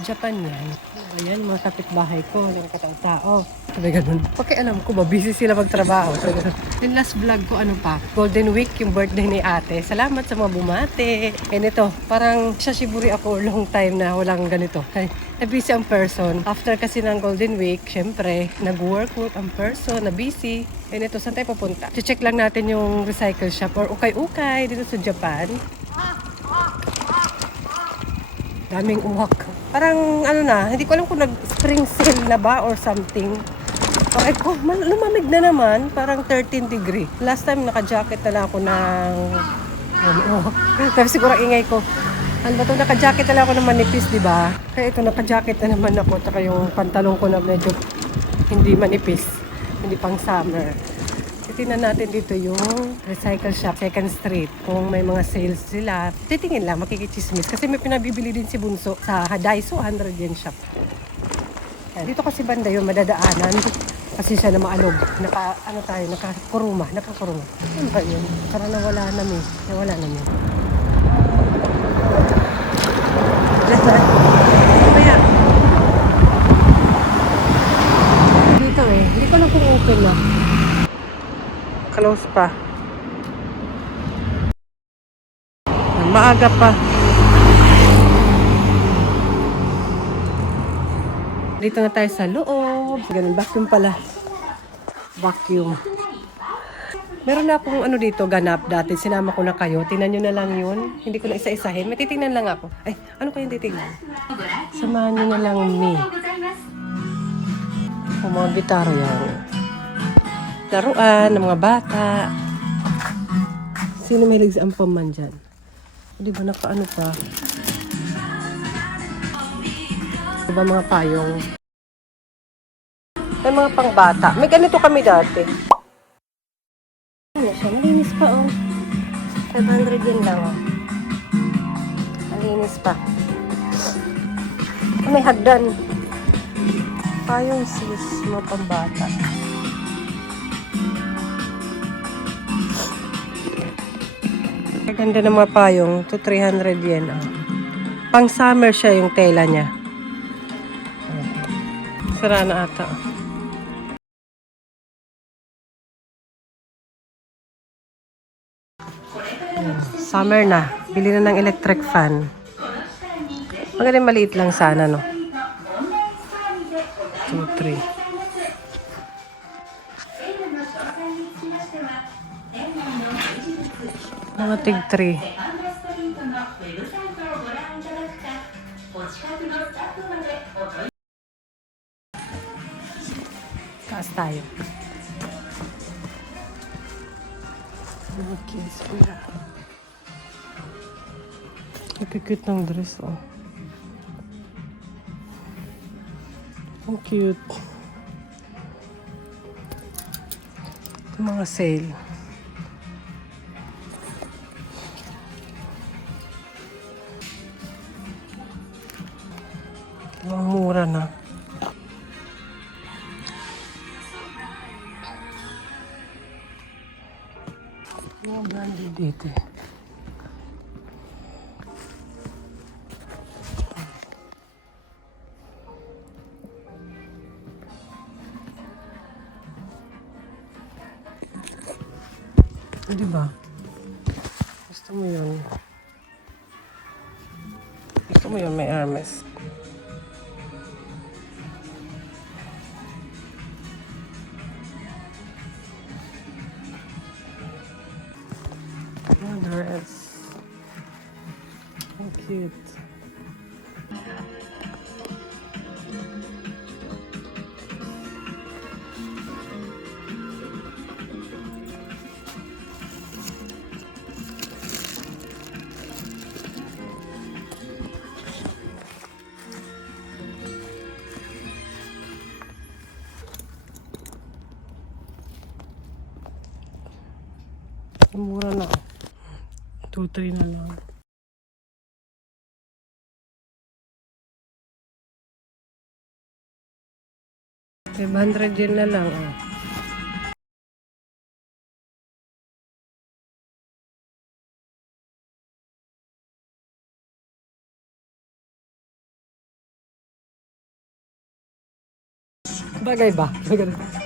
Japan yan. Ayan, mga kapitbahay ko, walang katao-tao. Sabi ganun. Pakialam ko ba, busy sila magtrabaho. Sabi ganun. Yung last vlog ko, ano pa, Golden Week, yung birthday ni ate. Salamat sa mga bumate. And ito, parang sashiburi ako long time na walang ganito. Ay, na-busy ang person. After kasi ng Golden Week, syempre, nag-work ang person, na-busy. And ito, saan tayo pupunta? Check lang natin yung recycle shop or ukay-ukay dito sa Japan. Daming uwak. Parang ano na, hindi ko alam kung nag-spring sale na ba or something. Okay ko, lumamig na naman. Parang 13 degree. Last time naka-jacket na lang ako ng... Sabi siguro ingay ko. Ano ba ito? Naka-jacket na lang ako ng manipis, di ba? Kaya ito, naka-jacket na naman ako. Tsaka yung pantalong ko na medyo hindi manipis. Hindi pang summer. Titingnan natin dito yung recycle shop, Second Street. Kung may mga sales sila, titingin lang, makikichismis. Kasi may pinabibili din si Bunso sa Daiso 100 yen shop. Yan. Dito kasi banda yun, madadaanan. Kasi siya na maalog. Nakakuruma. Ano ba yun? Para nawala namin. Kaya, dito hindi ko lang kung open na. Close pa. Maaga pa. Dito na tayo sa loob. Ganun, vacuum pala. Vacuum. Meron na akong ano dito, ganap dati. Sinama ko na kayo. Tingnan nyo na lang yun. Hindi ko na isa-isahin. May titingnan lang ako. Ay, ano kayong titingnan? Samahan nyo na lang me. O mga gitara yan. Laruan ng mga bata. Sino may legs ang paman dyan? Di ba nakaano pa? Di ba mga payong? May mga pangbata. May ganito kami dati. Ano siya? Malinis pa, oh. 500 yen lang, oh. Malinis pa. May hagdan. Payong sis, mga pambata. Ganda ng mga payong. To 300 yen, oh. Pang summer siya yung tela niya. Sara na ata, oh. Summer na. Bili na ng electric fan. Magaling maliit lang sana, no? 2, 3. Mga tig 3. Taas tayo. Mga kids ko na. Napikit ng dress, oh. Ang cute. Ito mga sale. Ang mura na. Mga branded dito. Di ba? Gusto mo yun? Gusto mo yun, may Hermes. Oh, dress. How cute. Mura na. 2-3 na lang. 500 din na lang. Oh. Bagay ba?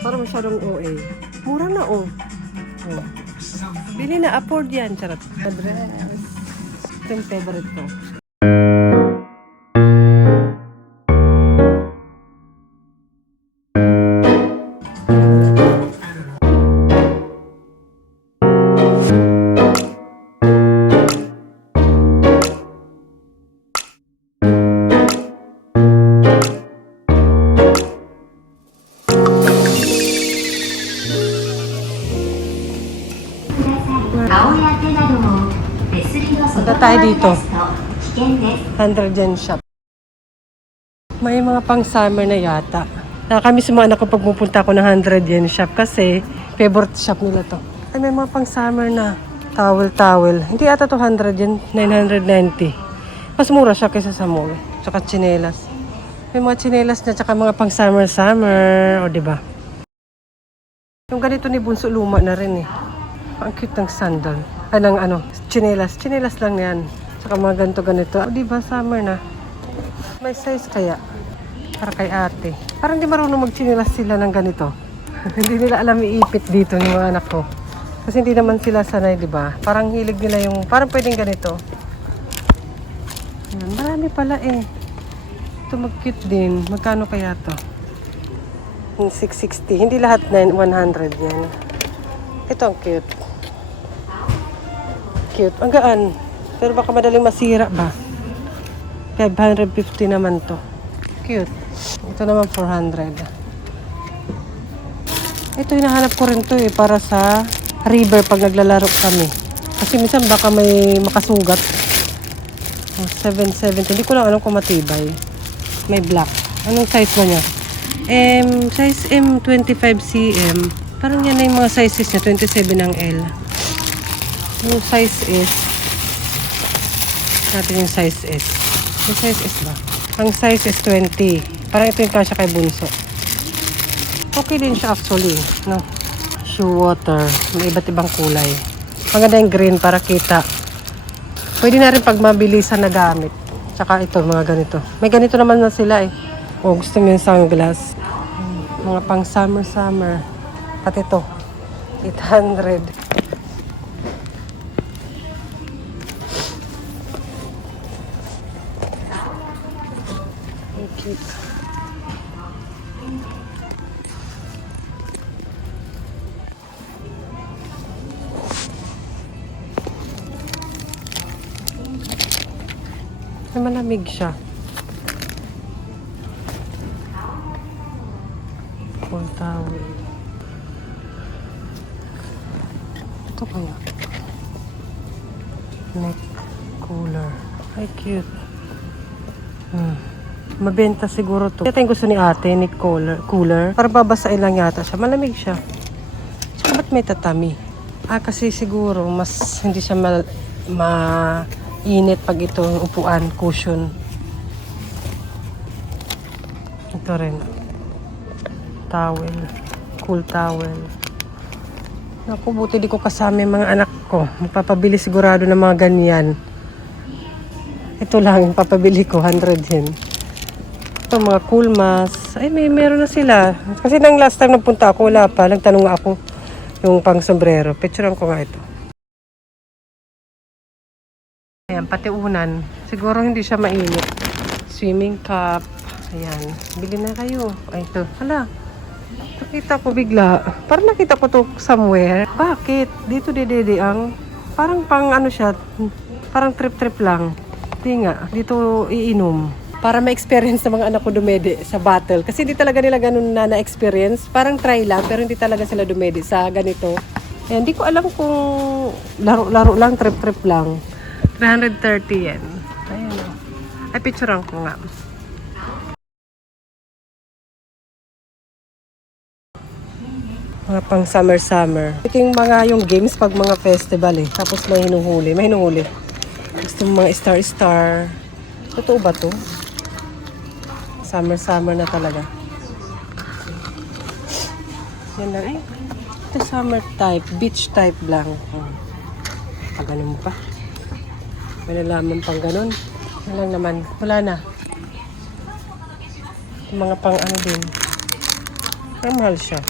Parang masyadong OA. Mura na oh. Oh. Bili na, afford yan. Charot. Address. Ito yung favorite ko. Punta tayo dito. 100 yen shop. May mga pang summer na yata. Nakakamiss yung mga anak ko pag pupunta ako ng 100 yen shop kasi favorite shop nila to. Ay, may mga pang summer na towel. Hindi ata to 100 yen, 990. Mas mura siya kaysa sa mall. Tsaka tsinelas. May mga tsinelas na tsaka mga pang summer. O, diba? Yung ganito ni Bunso luma na rin eh. Ang cute ng sandal. Ng tsinelas. Tsinelas lang yan. Tsaka mga ganito. O, diba? Summer na. May size kaya. Para kay ate. Parang di marunong magtsinilas sila ng ganito. Hindi nila alam iipit dito ng mga anak ko. Kasi hindi naman sila sanay, di ba? Parang hilig nila yung, parang pwedeng ganito. Ayan, marami pala eh. Ito mag-cute din. Magkano kaya to? 660. Hindi lahat 100 yan. Ito ang cute. Cute. Ang gaan. Pero baka madaling masira ba? 550 naman to. Cute. Ito naman 400. Ito hinahanap ko rin to eh para sa river pag naglalaro kami. Kasi minsan baka may makasugat. 770. Hindi ko lang alam kung matibay. May black. Anong size ba niya? Size M 25cm. Parang yan na yung mga sizes niya. 27 ang L. Yung size S. Natin yung size S. Yung size S ba? Ang size is 20. Parang ito yung kasya kay Bunso. Okay din siya actually. No? Shoe water. May iba't ibang kulay. Maganda yung green para kita. Pwede na rin pag mabilisan na gamit. Tsaka ito, mga ganito. May ganito naman na sila eh. O, gusto mo yung sunglass. Mga pang summer. Pati ito. 800. Cute. Ay, malamig siya. Cool towel. Ito kaya? Neck cooler. Ay, cute. Mabenta siguro to. Ito yung gusto ni ate, neck cooler. Para babasain lang yata siya. Malamig siya. Tsaka ba't may tatami? Kasi siguro mas hindi siya mainit pag ito upuan, cushion. Ito rin. Towel. Cool towel. Naku, buti di ko kasama yung mga anak ko. Magpapabili sigurado ng mga ganyan. Ito lang yung papabili ko, 100 yen. Ito, mga cool mask. Ay, meron na sila. Kasi nang last time nagpunta ako, wala pa. Nagtanong ako yung pang sombrero. Picturean ko nga ito. Ayan, pati unan. Siguro hindi siya mainit. Swimming cap. Ayan. Bili na kayo. Ay, ito. Hala. Nakita ko bigla. Parang nakita ko to somewhere. Bakit? Dito dede ang parang pang ano siya. Parang trip-trip lang. Hindi nga. Dito iinom. Para ma-experience ng mga anak ko dumede sa battle. Kasi hindi talaga nila ganun na-experience. Parang try lang, pero hindi talaga sila dumede sa ganito. Eh, hindi ko alam kung laro-laro lang, trip-trip lang. 330 yen. Ayan o. Ay, picturean ko nga. Mga pang summer. Ito yung mga yung games pag mga festival eh. Tapos may hinuhuli. Gusto mo mga star-star. Totoo ba to? Summer na talaga. Yan lang. Ay, ito summer type. Beach type lang. Paganon mo pa. May nalaman pang ganon. Yan lang naman. Wala na. Yung mga pang ano din. Ang mahal siya.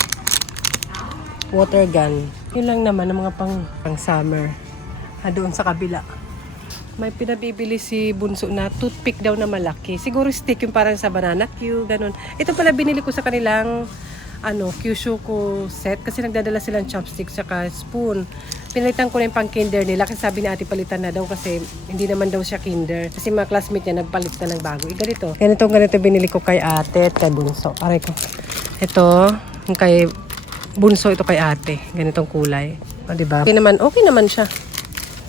Water gun. Yun lang naman ang mga pang summer. Doon sa kabila. May pinabibili si Bunso na toothpick daw na malaki. Siguro stick yung parang sa banana Q, ganun. Ito pala binili ko sa kanilang Kyushuko set kasi nagdadala silang chopstick saka spoon. Pinalitan ko na yung pang kinder nila kasi sabi ni ate palitan na daw kasi hindi naman daw siya kinder. Kasi mga classmate niya nagpalit na ng bago. Ganito binili ko kay ate at kay Bunso. Aray ko. Ito, yung kay Bunso, ito kay ate. Ganitong kulay. O, diba? Okay naman siya.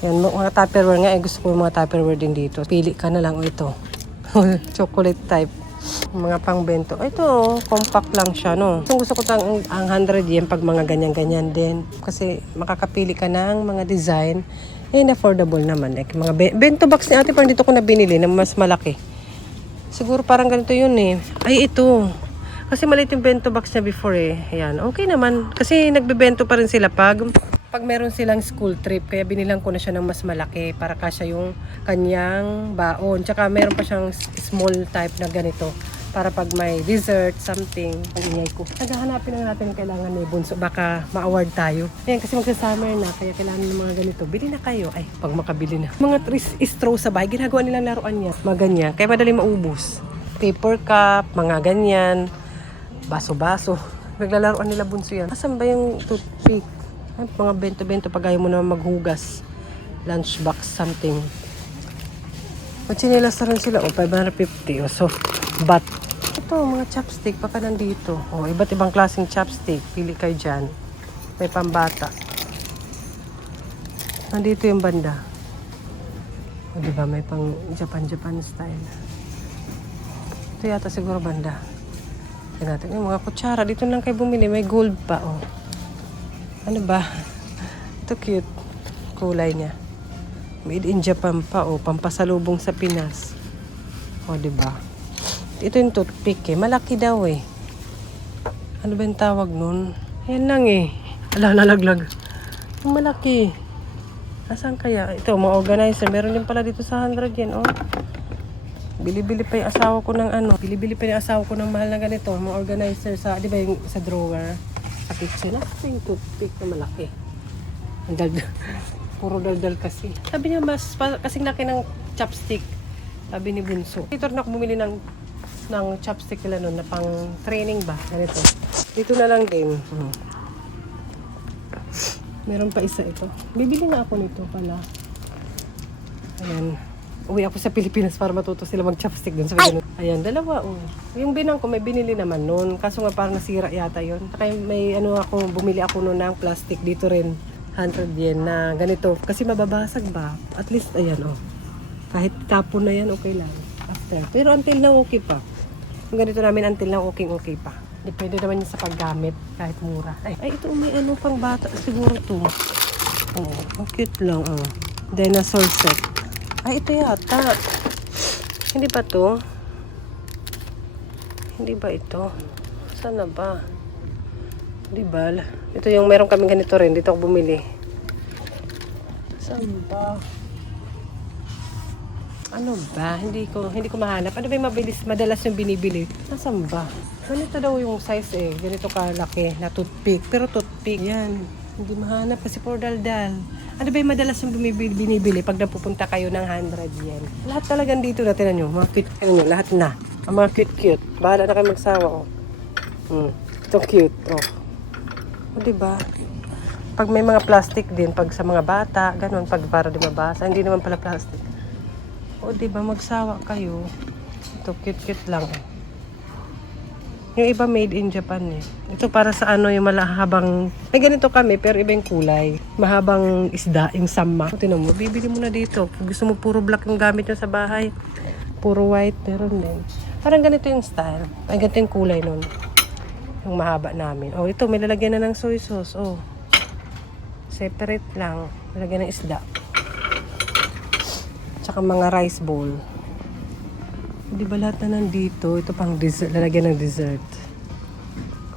Yan, mga Tupperware nga. Gusto ko yung mga Tupperware din dito. Pili ka na lang. O, ito. Chocolate type. Mga pangbento. Ito, compact lang siya, no? Gusto ko ang 100 yen pag mga ganyan-ganyan din. Kasi makakapili ka ng mga design. And affordable naman. Like, mga bento box ni ate parang dito ko na binili na mas malaki. Siguro parang ganito yun eh. Ay, ito. Kasi maliit yung bento box niya before eh. Ayan, okay naman. Kasi nagbebento pa rin sila pag meron silang school trip. Kaya binilang ko na siya ng mas malaki para kasya yung kanyang baon. Tsaka meron pa siyang small type na ganito. Para pag may dessert, something. Ang ingay ko. Naghahanapin na natin yung kailangan ni Bunso. Baka ma-award tayo. Ayan, kasi magsa-summer na. Kaya kailangan ng mga ganito. Bili na kayo. Ay, pag makabili na. Mga straw sa bahay. Ginagawa nilang laruan niya. Mga ganyan. Kaya madali maubos. Paper cup, mga ganyan. Baso-baso. Naglalaroan nila Bunso yan. Asan ba yung toothpick? Ay, mga bento-bento pag ayaw mo naman maghugas. Lunchbox, something. Magsinilas na rin sila. 550. So, but, ito, mga chopstick. Baka nandito. Iba't ibang klaseng chopstick. Pili kayo dyan. May pambata. Nandito yung banda. Diba, may pang Japan style. Ito yata siguro banda. Tignan natin yung mga kutsara. Dito lang kayo bumili. May gold pa, Ano ba? Ito cute. Kulay niya. Made in Japan pa, pampasalubong sa Pinas. Diba? Ito yung toothpick Malaki daw Ano ba yung tawag nun? Yan lang nalaglag. Yung malaki. Asan kaya? Ito, mga organizer. Meron din pala dito sa 100 yen, Bili-bili pa yung asawa ko ng Bili-bili pa yung asawa ko ng mahal na ganito. Mga organizer sa, di ba yung sa drawer? Sa kitchen. Ito yung toothpick na malaki. Ang daldal. Puro daldal kasi. Sabi niya, kasing laki ng chopstick. Sabi ni Bunso. Dito rin ako bumili ng chopstick nila nun na pang training ba? Ganito. Dito na lang din. Meron pa isa ito. Bibili nga ako nito pala. Ayan. Uwi ako sa Pilipinas para matuto sila mag-chopstick dun sa ganun. Ayan, dalawa Yung binang ko may binili naman noon. Kaso nga parang nasira yata yun. Kaya may bumili ako noon ng plastic dito rin. 100 yen na ganito. Kasi mababasag ba? At least, ayan Kahit tapon na yan, okay lang. After. Pero until now, okay pa. Yung ganito namin until now, okay pa. Depende naman yun sa paggamit. Kahit mura. Ay ito may pang bata. Siguro to. Ang cute lang. Dinosaur set. Ay, ito yata. Hindi ba to? Hindi ba ito? Saan na ba? Hindi ba? Ito yung meron kaming ganito rin. Dito ako bumili. Saan ba? Ano ba? Hindi ko mahanap. Ano ba yung madalas yung binibili? Nasaan ba? Ganito daw yung size Ganito kalaki na toothpick. Pero toothpick. Yan. Hindi mahanap kasi puro daldal. Ano ba yung madalas yung binibili pag napupunta kayo ng 100 yen? Lahat talagang dito na, tinan nyo. Mga cute, lahat na. Ang mga cute. Bahala na kayo magsawa, Ito cute, diba? Pag may mga plastic din, pag sa mga bata, ganun, pag para di mabasa, hindi naman pala plastic. Diba, magsawa kayo. Ito, cute lang, Yung iba made in Japan Ito para sa yung malahabang... May ganito kami pero iba yung kulay. Mahabang isda, yung sama. Tinan mo, bibili mo na dito. Kung gusto mo puro black yung gamit nyo sa bahay. Puro white, meron din. Parang ganito yung style. Ay, ganito yung kulay nun. Yung mahaba namin. Ito, may lalagyan na ng soy sauce. Separate lang. Lalagyan ng isda. Tsaka mga rice bowl. Di ba lahat na nandito? Ito pang dessert, lalagyan ng dessert.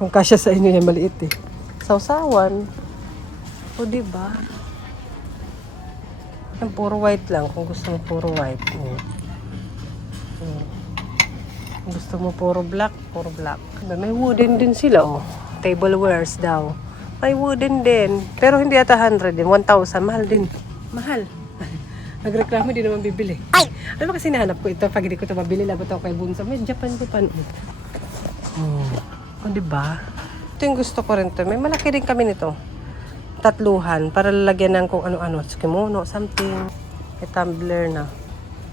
Kung kasya sa inyo yan, maliit Sausawan. Di ba? Puro white lang. Kung gusto mo puro white. Gusto mo puro black, puro black. May wooden din sila, oh. Tablewares daw. May wooden din. Pero hindi ata 100 din. 1,000. Mahal din. Mahal. Nagreklamo, di naman bibili. Ay! Ano ba kasi nahanap ko ito? Pag hindi ko ito mabili, labot ako kay Bunso. May Japan. Oh, diba? Ito yung gusto ko rin to. May malaki din kami nito. Tatluhan. Para lalagyan ng kung ano-ano. Kimono, something. May tumbler na.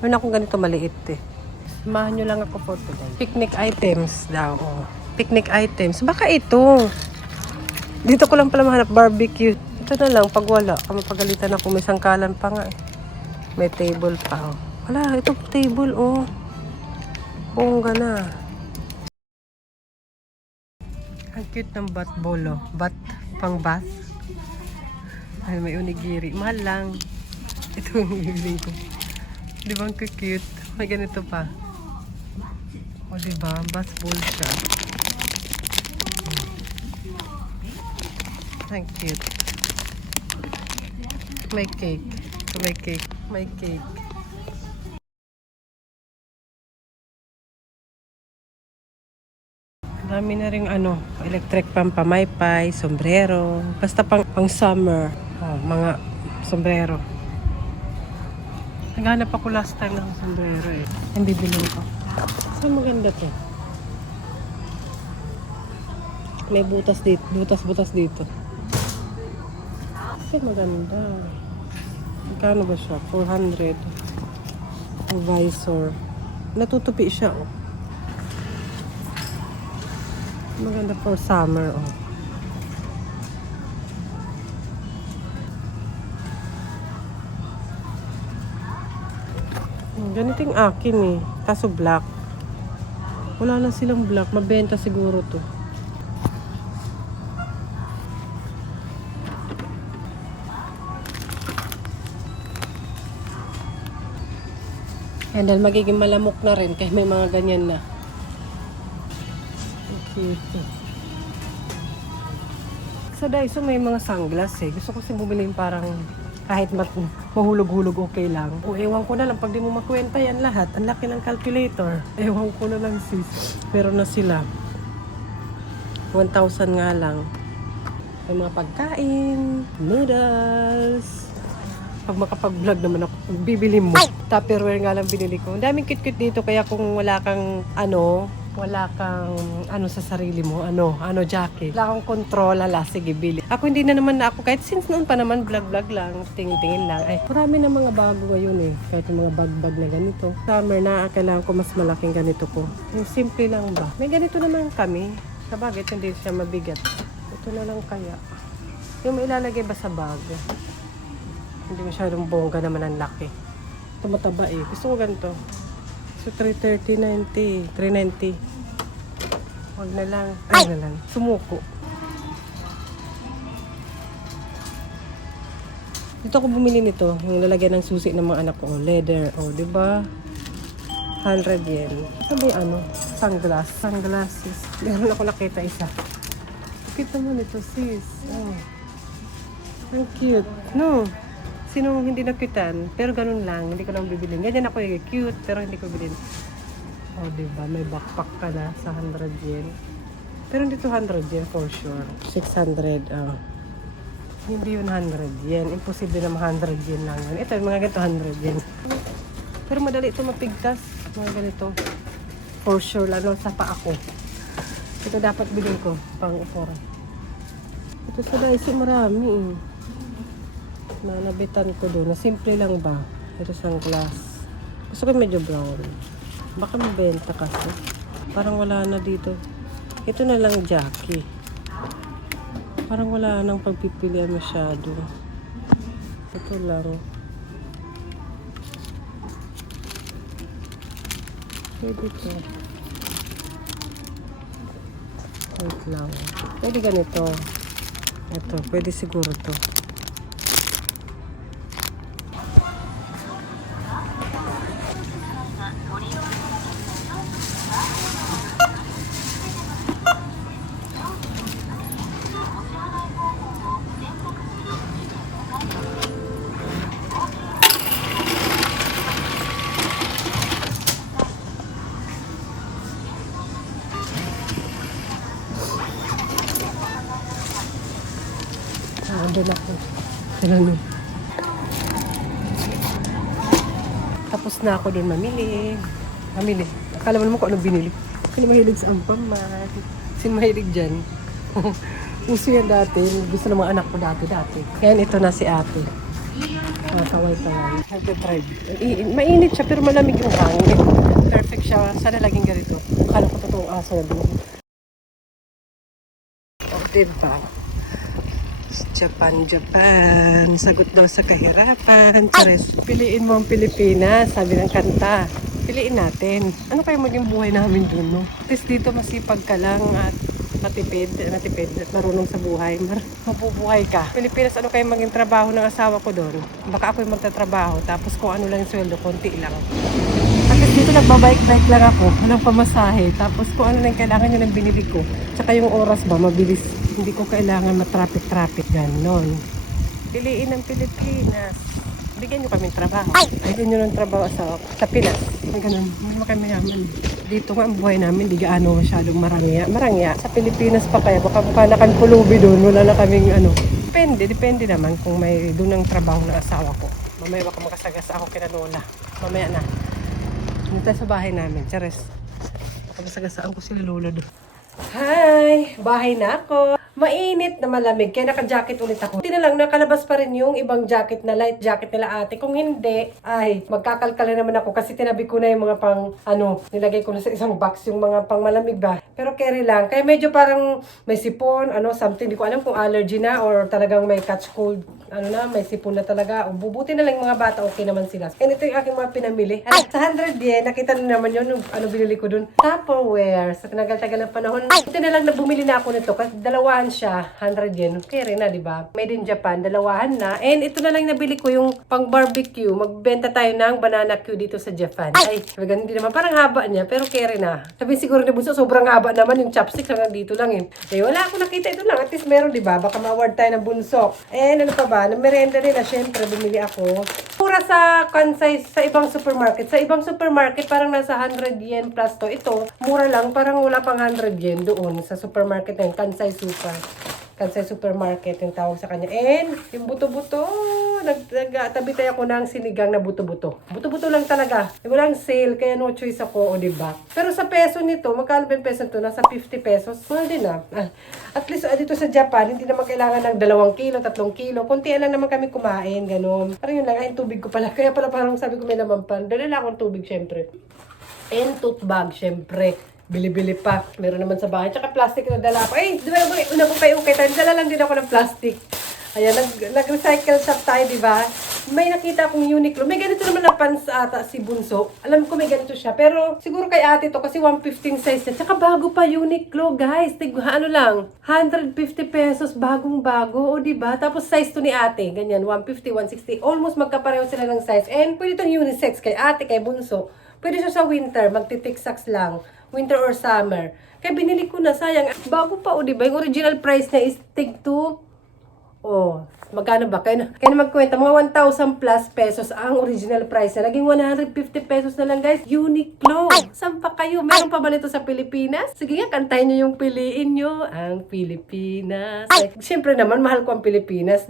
Meron akong ganito maliit eh. Samahan nyo lang ako for today. Picnic items daw. Oh. Picnic items. Baka ito. Dito ko lang pala mahanap barbecue. Ito na lang pag wala. Mapagalitan ako. May sangkalan pa nga eh. May table pa. Oh. Wala. Ito table oh. Bongga na. Ang cute ng bat bolo. Bat. Pang bath. Ay, may onigiri. Mahal lang. Ito yung bibiling ko. Di ba ang cute? May ganito pa. O diba? Bath bowl siya. Ang cute. May cake. So, may cake. May cake. Dami na rin electric pan, pamaypay, sombrero. Basta pang summer. Oh, mga sombrero. Naghanap ako last time ng sombrero eh. Ang bibilin ko. Saan maganda to? May butas dito. Butas dito. Kasi maganda. Magkano ba siya? 400. Ang visor. Natutupi siya oh. Maganda for summer oh. Ganito yung akin eh. Kaso black. Wala na silang black. Mabenta siguro to. And then magiging malamok na rin kahit may mga ganyan na. Cute. Sa Daiso may mga sunglass eh. Gusto ko kasi bumili yung parang kahit mahulog-hulog okay lang. O ewan ko na lang pag di mo makwenta yan lahat. Ang laki ng calculator. Ewan ko na lang sis. Pero na sila. 1,000 nga lang. May mga pagkain, noodles. Pag makapag-vlog naman ako, bibili mo. Tupperware nga lang binili ko. Ang daming cute-cute dito kaya kung wala kang sa sarili mo, jacket. Wala kang control, sige, bili. Ako hindi na naman kahit since noon pa naman, vlog lang, tingin lang. Ay, marami na mga bago ngayon eh. Kahit yung mga bag na ganito. Summer na, kailangan ko mas malaking ganito ko. Yung simple lang ba? May ganito naman kami. Sabagay, hindi siya mabigat. Ito na lang kaya. Yung mailalagay ba sa bag? Hindi masyadong bongga naman ang laki. Ito mataba eh. Gusto ko ganito. So, 330, 390. Huwag na lang. Ay na lang. Sumuko. Dito ako bumili nito. Yung lalagyan ng susi ng mga anak ko. Leather. O, diba? 100 yen. Sabi Sunglasses. Meron ako nakita isa. Cute naman ito, sis. Oh. Ang cute. No? Sino hindi nakitan? Pero ganun lang. Hindi ko lang bibilin. Ganyan ako yung cute. Pero hindi ko bilhin. Oh, diba? May backpack ka na sa 100 yen. Pero hindi 200 yen for sure. 600. Oh. Hindi yun 100 yen. Imposible na 100 yen lang yun. Ito, mga ganito 100 yen. Pero madali ito mapigtas. Mga ganito. For sure lang. Sa pa ako. Ito dapat bilhin ko. Pang upora. Ito sa Daiso marami eh. Nabitan ko doon. Na simple lang ba? Ito sunglass. Gusto ko medyo brown. Baka mabenta kasi. Parang wala na dito. Ito na lang Jackie. Parang wala nang pagpipilian masyado. Ito lang. Pwede to. Wait lang. Pwede ganito. Ito. Pwede siguro to. Nandun ako. Ganun. Tapos na ako doon mamili. Akala mo naman kung anong binili. Sino mahilig sa ampaman? Sino mahilig dyan? Uso yan dati. Gusto ng mga anak ko dati. Kaya ito na si ate. Kaway-kaway. Nagdadrive. Mainit siya pero malamig yung hangin. Perfect siya. Sana laging ganito. Akala ko totoong aso na doon. O, diba? Japan. Sagot daw sa kahirapan. Charis. Piliin mo ang Pilipinas. Sabi ng kanta. Piliin natin. Ano kayo maging buhay namin dun, no? At least dito masipag ka lang at natipid at marunong sa buhay. Mabubuhay ka. Pilipinas, ano kayo maging trabaho ng asawa ko doon? Baka ako yung magtatrabaho. Tapos kung ano lang yung sweldo, konti lang. At least dito nagbabike-bike lang ako. Walang pamasahe. Tapos kung ano lang kailangan yun ang binili ko. Tsaka yung oras ba, mabilis. Hindi ko kailangan matraffic-traffic. Ganon. Piliin ang Pilipinas. Bigyan nyo kami trabaho. Bigyan nyo ng trabaho sa Pinas. Ganun. Hindi naman kami mayaman. Dito nga ang buhay namin, di gaano masyadong marangya. Sa Pilipinas pa kaya, baka nakan pulubi doon, wala na kaming ano. Depende naman kung may doon ang trabaho ng asawa ko. Mamaya baka makasagas ako kina Lola. Mamaya na. Dito sa bahay namin, Charis. Pagkasagasaan ko si Lola doon. Hi! Bahay na ako. Mainit na malamig, kaya naka-jacket ulit ako. Hindi na lang, nakalabas pa rin yung ibang jacket na light jacket nila ate. Kung hindi, ay, magkakalkala naman ako kasi tinabi ko na yung mga pang, nilagay ko na sa isang box yung mga pang malamig ba. Pero carry lang. Kaya medyo parang may sipon, something. Hindi ko alam kung allergy na or talagang may catch cold. May sipon na talaga. O, bubuti na lang yung mga bata, okay naman sila. And ito yung aking mga pinamili. Sa 100 yen, nakita na naman yun, binili ko dun. Tupperware. Sa tinagal-tagal na panahon. Ito na lang na bumili na ako nito kasi dalawahan siya, 100 yen. Okay rin na, di ba? Made in Japan, dalawahan na. And ito na lang nabili ko yung pang barbecue. Magbenta tayo ng banana Q dito sa Japan. Ay, hindi naman. Parang haba niya, pero okay rin na. Sabi siguro ni Bunso, sobrang haba naman yung chopstick hanggang dito lang eh. Eh, wala ako nakita. Ito lang. At least meron, di ba? Baka ma-award tayo ng Bunso. And ano pa ba? Ng merienda nila, syempre, bumili ako. Mura sa Kansai, sa ibang supermarket. Sa ibang supermarket, parang nasa 100 yen plus to. Ito, mura lang. Parang wala pang 100 yen doon sa supermarket na yun. Kansai Supermarket yung tawag sa kanya. And yung buto-buto, nagtabi tayo ako ng sinigang na buto-buto. Buto-buto lang talaga. Walang sale, kaya no choice ako, o diba? Pero sa peso nito, magkano ba yung peso nito? Nasa 50 pesos. Mahal din ah. At least dito sa Japan, hindi naman kailangan ng 2 kilo, 3 kilo. Kunti lang naman kami kumain, ganun. Parang yun lang, ay tubig ko pala. Kaya pala parang sabi ko may naman pa. Dala lang akong tubig, syempre. And tote bag, syempre. Bili-bili pa. Meron naman sa bahay. Tsaka plastic na dala ko. Ay, di ba una kong kayo ukay tayo. Dala lang din ako ng plastic. Ayan, nag-recycle shop tayo, di ba? May nakita akong Uniqlo. May ganito naman na pants ata si Bunso. Alam ko may ganito siya. Pero siguro kay ate to kasi 115 size niya. Tsaka bago pa Uniqlo, guys. Ano lang, 150 pesos, bagong-bago. O, di ba? Tapos size to ni ate. Ganyan, 150, 160. Almost magkapareho sila ng size. And pwede itong unisex kay ate, kay Bunso. Pwede siya sa winter, magtitik-saks lang. Winter or summer. Kaya binili ko na, sayang. Bago pa, o diba? Yung original price niya is tig to, magkano ba? Kaya na magkwenta, mga 1,000 plus pesos ang original price na. Naging 150 pesos na lang, guys. Uniqlo. Saan pa kayo? Meron pa ba nito sa Pilipinas? Sige nga, kantahin nyo yung piliin nyo. Ang Pilipinas. Siyempre naman, mahal ko ang Pilipinas.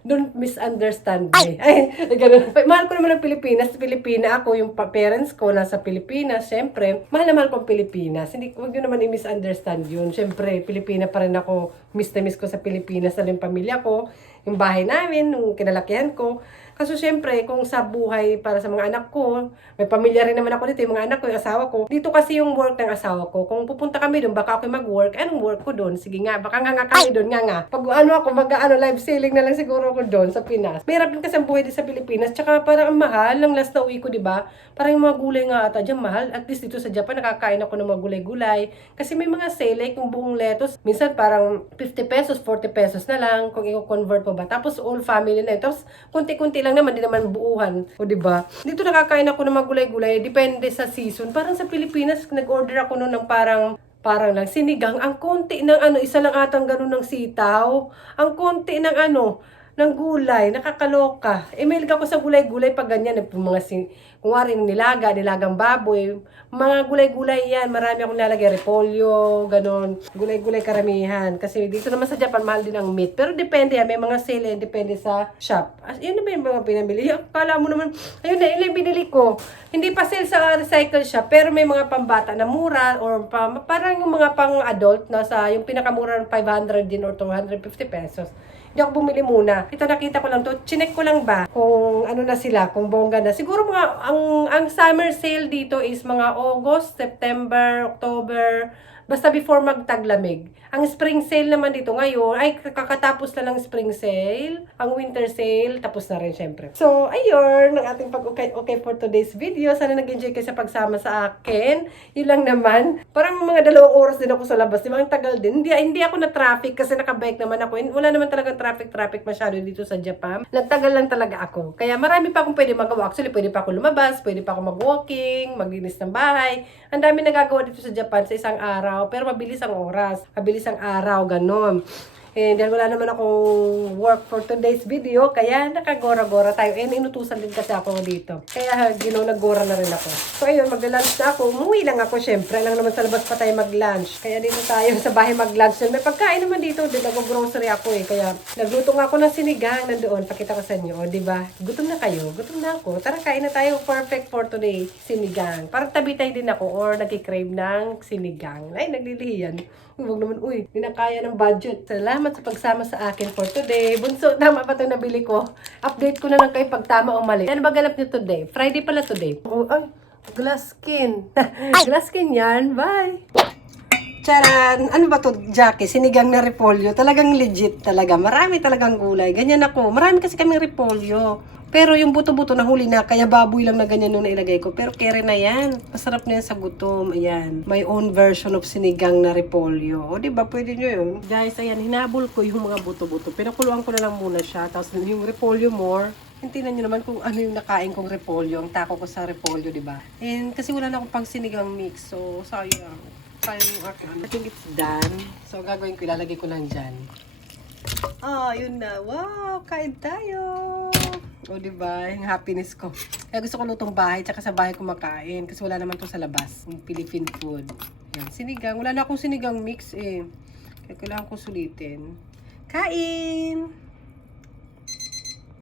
Don't misunderstand me. Ay, ganun. Mahal ko naman ang Pilipinas. Pilipina ako, yung parents ko nasa Pilipinas. Siyempre, mahal na mahal ko ang Pilipinas. Huwag nyo naman i-misunderstand yun. Siyempre, Pilipina pa rin ako. Miss na miss ko sa Pilipinas na yung pamilya ko, yung bahay namin, yung kinalakihan ko. Kaso syempre, kung sa buhay para sa mga anak ko, may pamilya rin naman ako dito, yung mga anak ko, yung asawa ko. Dito kasi yung work ng asawa ko. Kung pupunta kami doon, baka ako mag-work, anong work ko doon? Sige nga, baka nga kami doon, nga. Pag live selling na lang siguro ko doon sa Pinas. Mahirap din kasi ang buhay din sa Pilipinas, tsaka parang ang mahal, ng last na uwi ko, diba? Parang yung mga gulay nga ata dyan, mahal. At least dito sa Japan, nakakain ako ng mga gulay-gulay. Kasi may mga sale, like yung buong lettuce, minsan parang 50 pesos, 40 pesos na lang, kung i-convert mo ba. Tapos all family na yun. Tapos kunti-kunti lang naman, di naman buuhan. O diba? Dito nakakain ako ng mga gulay-gulay, depende sa season. Parang sa Pilipinas, nag-order ako noon ng parang lang sinigang. Ang konti ng isa lang atang ganun ng sitaw. Ang konti ng ng gulay, nakakaloka. Email ka ko sa gulay-gulay pag ganyan, mga kunwari nilagang baboy, mga gulay-gulay yan, marami akong nalagay, repolyo, ganon, gulay-gulay karamihan. Kasi dito naman sa Japan, mahal din ang meat. Pero depende, may mga sale yan, depende sa shop. Yun na ba yung mga pinamili? Kala mo naman, ayun na, yun yung binili ko. Hindi pa sale sa recycle shop, pero may mga pambata na mura, or parang yung mga pang-adult, nasa yung pinakamura ng 500 din or 250 pesos. Hindi ako bumili muna. Ito nakita ko lang to. Chinek ko lang ba kung ano na sila, kung bongga na. Siguro mga, ang summer sale dito is mga August, September, October, basta before magtaglamig. Ang spring sale naman dito ngayon, ay kakatapos na lang spring sale. Ang winter sale, tapos na rin syempre. So, ayun, ang ating pag-okay for today's video. Sana nag-enjoy kayo sa pagsama sa akin. Yun lang naman. Parang mga 2 oras din ako sa labas. Di ba? Ang tagal din. Hindi ako na traffic kasi nakabike naman ako. Wala naman talagang traffic masyado dito sa Japan. Nagtagal lang talaga ako. Kaya marami pa akong pwede magawa. Actually, pwede pa ako lumabas, pwede pa ako mag-walking, maglinis ng bahay. Ang dami nagagawa dito sa Japan sa isang araw. Pero mabilis ang oras, mabilis ang araw, ganon. Dahil wala naman akong work for today's video, kaya nakagora-gora tayo. Inutusan din kasi ako dito. Kaya, nag-gora na rin ako. So, ayun, mag-lunch na ako. Umuwi lang ako, syempre. Alam naman sa labas pa tayo mag-lunch. Kaya dito tayo sa bahay mag-lunch. May pagkain naman dito. Nag-grocery ako eh. Kaya, nagluto nga ako ng sinigang nandoon. Pakita ko sa inyo. O, diba? Gutom na kayo. Gutom na ako. Tara, kain na tayo. Perfect for today. Sinigang. Parang tabitay din ako or nag-crave ng sinigang. Ay, naglilihiyan. Huwag naman, hindi na kaya ng budget. Salamat sa pagsama sa akin for today. Bunso, tama pa ito nabili ko. Update ko na lang kayo pag tama o mali. Ano ba ganap nyo today? Friday pala today. Ay, glass skin. Glass skin yan. Bye! Charan! Ano ba to, Jackie? Sinigang na repolyo. Talagang legit talaga. Marami talagang gulay. Ganyan ako. Marami kasi kaming repolyo. Pero yung buto-buto na huli na, kaya baboy lang na ganyan nung nailagay ko. Pero kere na yan. Masarap na yan sa gutom. Ayan. My own version of sinigang na repolyo. O, diba? Pwede nyo yun. Guys, ayan. Hinabol ko yung mga buto-buto. Pinakuluan ko na lang muna siya. Tapos yung repolyo more. Tingnan nyo naman kung ano yung nakain kong repolyo. Ang tako ko sa repolyo, diba? And kasi wala na akong pang sinigang mix. So, sayang. Sayang yung akin. I think it's done. So, gagawin ko. Ilalagay ko lang dyan. Yun na. Wow! Kain tayo! O, diba? Yung happiness ko. Kaya gusto ko lutong bahay, tsaka sa bahay kumakain. Kasi wala naman to sa labas. Yung Philippine food. Yan, sinigang. Wala na akong sinigang mix eh. Kaya kailangan ko sulitin. Kain!